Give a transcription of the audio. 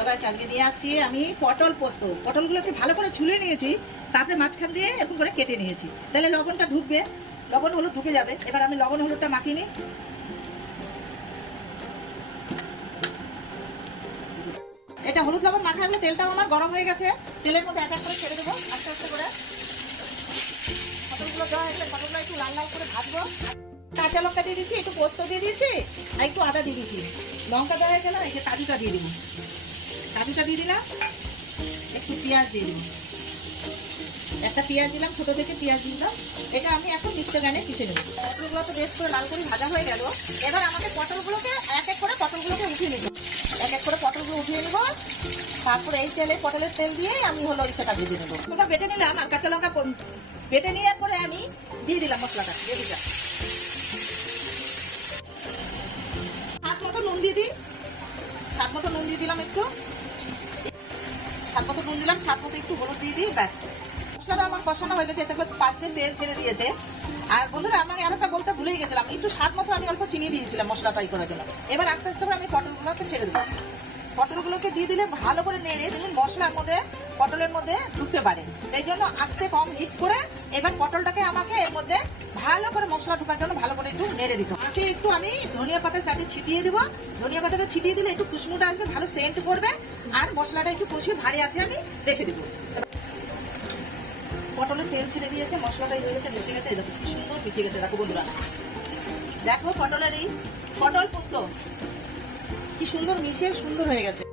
আজকে নিয়ে আসছি আমি পটল পোস্ত। পটলগুলোকে ভালো করে ছুলে নিয়েছি, তারপরে মাঝখান দিয়ে এরকম করে কেটে নিয়েছি, তাহলে লবণটা ঢুকবে, লবণ হলুদ ঢুকে যাবে। এবার আমি লবণ হলুদটা মাখিয়ে নিই। এটা হলুদ লবণ মাখা হলে তেলটাও আমার গরম হয়ে গেছে, তেলের মধ্যে এক এক করে ছেড়ে দেবো আস্তে আস্তে করে। পটলগুলো দেওয়া হয়েছে, পটলগুলো একটু লাল লাল করে ভাজবো। কাঁচা লঙ্কা দিয়ে দিচ্ছি, একটু পোস্ত দিয়ে দিয়েছি, আর একটু আদা দিয়ে দিচ্ছি। লঙ্কা দেওয়া হয়ে গেল, এই যে কাজুটা দিয়ে দিব, কাজুটা দিয়ে দিলাম, একটু পেঁয়াজ দিয়ে দিব, একটা পেঁয়াজ দিলাম, ছোট থেকে পেঁয়াজ দিলাম। এটা আমি এখন মিক্সার গ্রাইন্ডে পিষে নেব। পটলগুলো তো বেশ করে লাল করে ভাজা হয়ে গেল। এবার আমাকে পটলগুলোকে এক এক করে পটলগুলোকে উঠিয়ে নিব, এক এক করে পটলগুলো উঠিয়ে নিব। তারপরে এই তেলে, পটলের তেল দিয়ে আমি হলো ইচ্ছাটা ভেজে নেবো। ওটা বেটে নিলাম, আর কাঁচা লঙ্কা বেটে নিয়ে পরে আমি দিয়ে দিলাম মশলাটা, দিয়ে দিলাম। হাত মতো নুন দিয়ে দিই, হাত মতো নুন দিয়ে দিলাম, একটু স্বাদ মতো নুন দিলাম, স্বাদ মতো একটু হলুদ দিয়ে দিই, ব্যাস। মশলাটা আমার কষানো হয়ে গেছে, এতে করে 5 দিন তেল ছেড়ে দিয়েছে। আর বন্ধুরা, আমাকে আর একটা বলতে ভুলেই গেছিলাম, একটু স্বাদ মতো আমি অল্প চিনি দিয়েছিলাম মশলা ফ্রাই করার জন্য। এবার আস্তে আস্তে করে আমি পটলগুলোকে ছেড়ে দেবো। পটলগুলোকে দিয়ে দিলে ভালো করে নেড়ে দেখুন মশলার মধ্যে, পটলের মধ্যে ঢুকতে পারে, সেই জন্য আস্তে কম হিট করে এবার পটলটাকে আমাকে এর মধ্যে ভালো করে মশলা ঢোকার জন্য ভালো করে একটু নেড়ে দিতে হবে। একটু আমি ধনিয়া পাতা চাটি ছিটিয়ে দেবো, ধনিয়া পাতাটা ছিটিয়ে দিলে একটু খুশবুটা আসবে, ভালো সেন্ট করবে, আর মশলাটা একটু কষিয়ে ভারী আছে আমি রেখে দেবো। পটলের তেল ছেড়ে দিয়েছে, মশলাটা হয়ে গেছে, মিশে গেছে, দেখো কি সুন্দর মিশে গেছে। দেখো বন্ধুরা, দেখো পটলের এই পটল পোস্ত কি সুন্দর মিশে সুন্দর হয়ে গেছে।